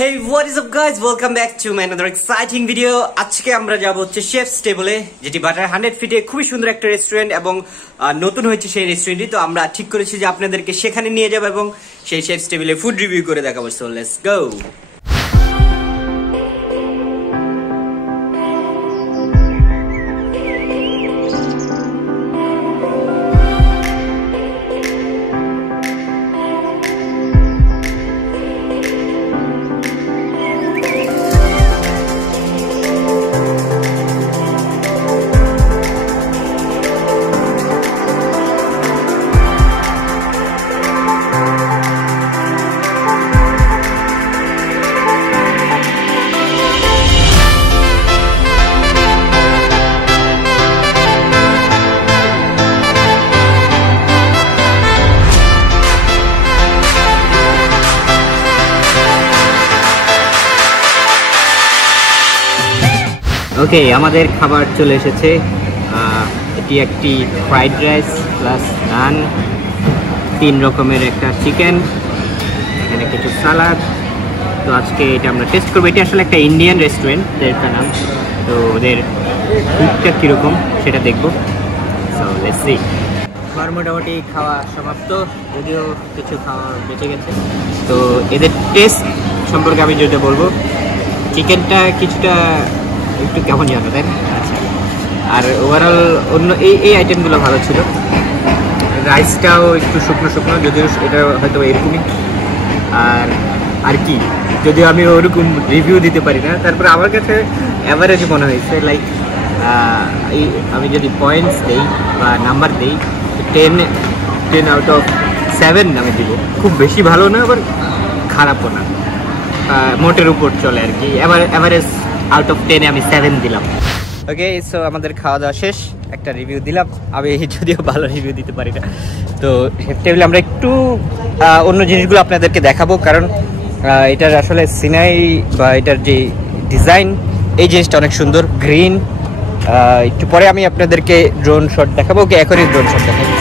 Hey, what is up guys? Welcome back to my another exciting video. আজকে আমরা যাব হচ্ছে শেফস টেবলে, যেটি বাটার 100 ফিটে খুবই সুন্দর একটা রেস্টুরেন্ট এবং নতুন হয়েছে সেই রেস্টুরেন্টটি। তো আমরা ঠিক করেছি যে আপনাদেরকে সেখানে নিয়ে যাব এবং সেই শেফস টেবলে ফুড রিভিউ করে দেখাবো। So let's go. ওকে, আমাদের খাবার চলে এসেছে। এটি একটি ফ্রাইড রাইস প্লাস নান, 3 রকমের একটা চিকেন, এখানে কিছু সালাদ। তো আজকে এটা আমরা টেস্ট করবো। এটা আসলে একটা ইন্ডিয়ান রেস্টুরেন্ট, এর নাম। তো ওদের ফুডটা কীরকম সেটা দেখবো। So let's see. আমার মোটামুটি খাওয়া সমাপ্ত, যদিও কিছু খাওয়া বেঁচে গেছে। তো এদের টেস্ট সম্পর্কে আমি যেটা বলবো, চিকেনটা কিছুটা একটু কেমন জানো, তাই না? আচ্ছা, আর ওভারঅল অন্য এই আইটেমগুলো ভালো ছিল। রাইসটাও একটু শুকনো শুকনো, যদিও এটা হয়তো এরকমই। আর কি, যদিও আমি ওরকম রিভিউ দিতে পারি না, তারপরে আমার কাছে অ্যাভারেজ মনে হয়েছে। লাইক আমি যদি পয়েন্টস দিই বা নাম্বার দিই, 10 আউট অফ 7 আমি দিব। খুব বেশি ভালো না, আবার খারাপও না, মোটের উপর চলে আর কি। অ্যাভারেজ আউট অফ 10 আমি 7 দিলাম। ওকে, সো আমাদের খাওয়া দাওয়া শেষ, একটা রিভিউ দিলাম। আমি যদিও ভালো রিভিউ দিতে পারি না। তো টেবিলে আমরা একটু অন্য জিনিসগুলো আপনাদেরকে দেখাবো, কারণ এটার আসলে সিনাই বা এটার যে ডিজাইন, এই জিনিসটা অনেক সুন্দর, গ্রিন। একটু পরে আমি আপনাদেরকে ড্রোন শট দেখাবো। ওকে, এখনই ড্রোন শট দেখাবো।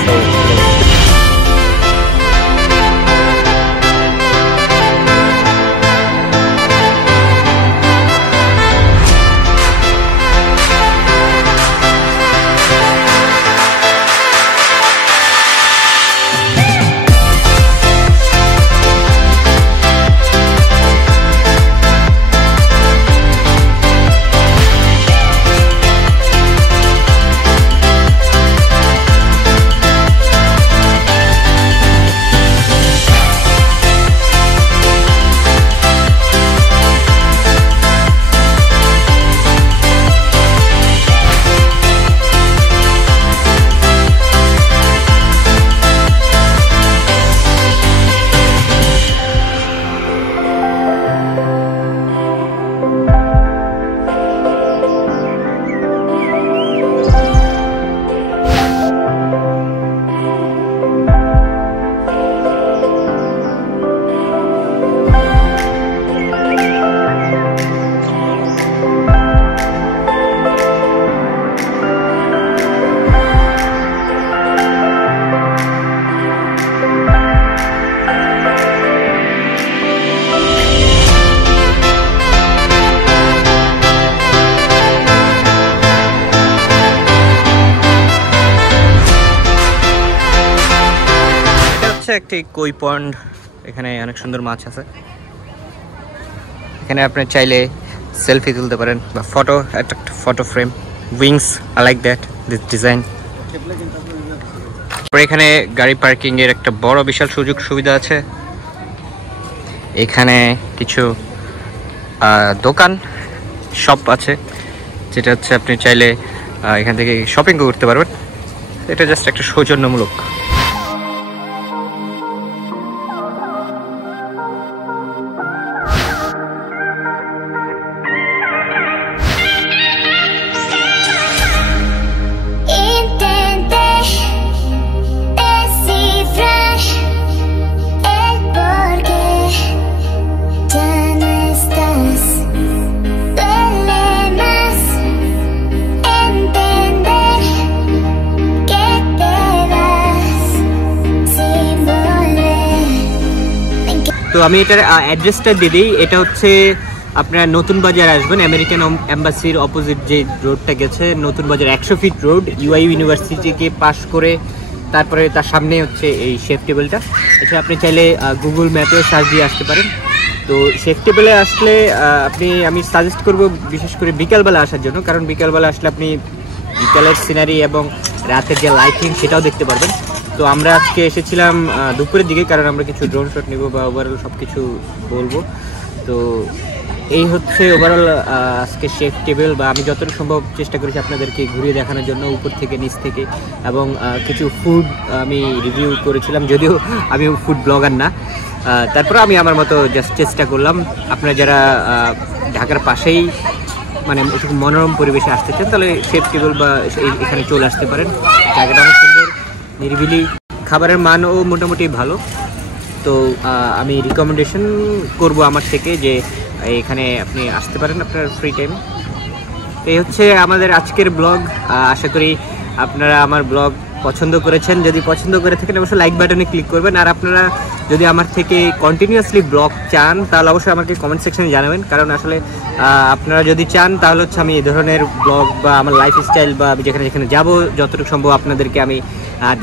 সো একটি কই পন্ড, এখানে অনেক সুন্দর মাছ আছে। এখানে আপনি চাইলে সেলফি তুলতে পারেন বা photo frame, wings, I like that this design. এখানে গাড়ি পার্কিং এর একটা বড় বিশাল সুযোগ সুবিধা আছে। এখানে কিছু দোকান শপ আছে, যেটা হচ্ছে আপনি চাইলে এখান থেকে শপিং করতে পারবেন। এটা জাস্ট একটা সৌজন্যমূলক। আমি এটার অ্যাড্রেসটা দিয়ে দিই। এটা হচ্ছে আপনার নতুন বাজার আসবেন, আমেরিকান এম্বাসির অপোজিট যে রোডটা গেছে নতুন বাজার 100 ফিট রোড, ইউআই ইউনিভার্সিটিকে পাস করে তারপরে তার সামনে হচ্ছে এই শেফ টেবিলটা। এটা আপনি চাইলে গুগল ম্যাপেও সার্চ দিয়ে আসতে পারেন। তো শেফ টেবিলে আসলে আমি সাজেস্ট করব বিশেষ করে বিকালবেলা আসার জন্য, কারণ বিকালবেলা আসলে আপনি বিকালের সিনারি এবং রাতের যে লাইটিং সেটাও দেখতে পারবেন। তো আমরা আজকে এসেছিলাম দুপুরের দিকে, কারণ আমরা কিছু ড্রোন শট নেব বা ওভারঅল সব কিছু বলবো। তো এই হচ্ছে ওভারঅল আজকে শেফ টেবিল, বা আমি যতটুকু সম্ভব চেষ্টা করেছি আপনাদেরকে ঘুরিয়ে দেখানোর জন্য উপর থেকে নিচ থেকে, এবং কিছু ফুড আমি রিভিউ করেছিলাম, যদিও আমি ফুড ব্লগার না। তারপরে আমি আমার মতো জাস্ট চেষ্টা করলাম। আপনারা যারা ঢাকার পাশেই মানে একটু মনোরম পরিবেশে আসতে চান তাহলে শেফ টেবিল বা এখানে চলে আসতে পারেন। জায়গাটা অনেক সুন্দর, নিরিবিলি, খাবারের মানও মোটামুটি ভালো। তো আমি রিকমেন্ডেশন করব আমার থেকে যে এখানে আপনি আসতে পারেন আপনার ফ্রি টাইম। এই হচ্ছে আমাদের আজকের ব্লগ। আশা করি আপনারা আমার ব্লগ পছন্দ করেছেন। যদি পছন্দ করে থাকেন অবশ্যই লাইক বাটনে ক্লিক করবেন। আর আপনারা যদি আমার থেকে কন্টিনিউয়াসলি ব্লগ চান তাহলে অবশ্যই আমাকে কমেন্ট সেকশনে জানাবেন, কারণ আসলে আপনারা যদি চান তাহলে হচ্ছে আমি এই ধরনের ব্লগ বা আমার লাইফস্টাইল বা আমি যেখানে যেখানে যাবো যতটুকু সম্ভব আপনাদেরকে আমি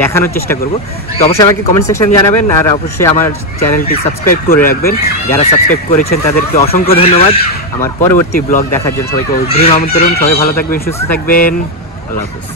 দেখানোর চেষ্টা করব। তো অবশ্যই আমাকে কমেন্ট সেকশনে জানাবেন, আর অবশ্যই আমার চ্যানেলটি সাবস্ক্রাইব করে রাখবেন। যারা সাবস্ক্রাইব করেছেন তাদেরকে অসংখ্য ধন্যবাদ। আমার পরবর্তী ব্লগ দেখার জন্য সবাইকে অগ্রিম আমন্ত্রণ। সবাই ভালো থাকবেন, সুস্থ থাকবেন। আল্লাহ হাফেজ।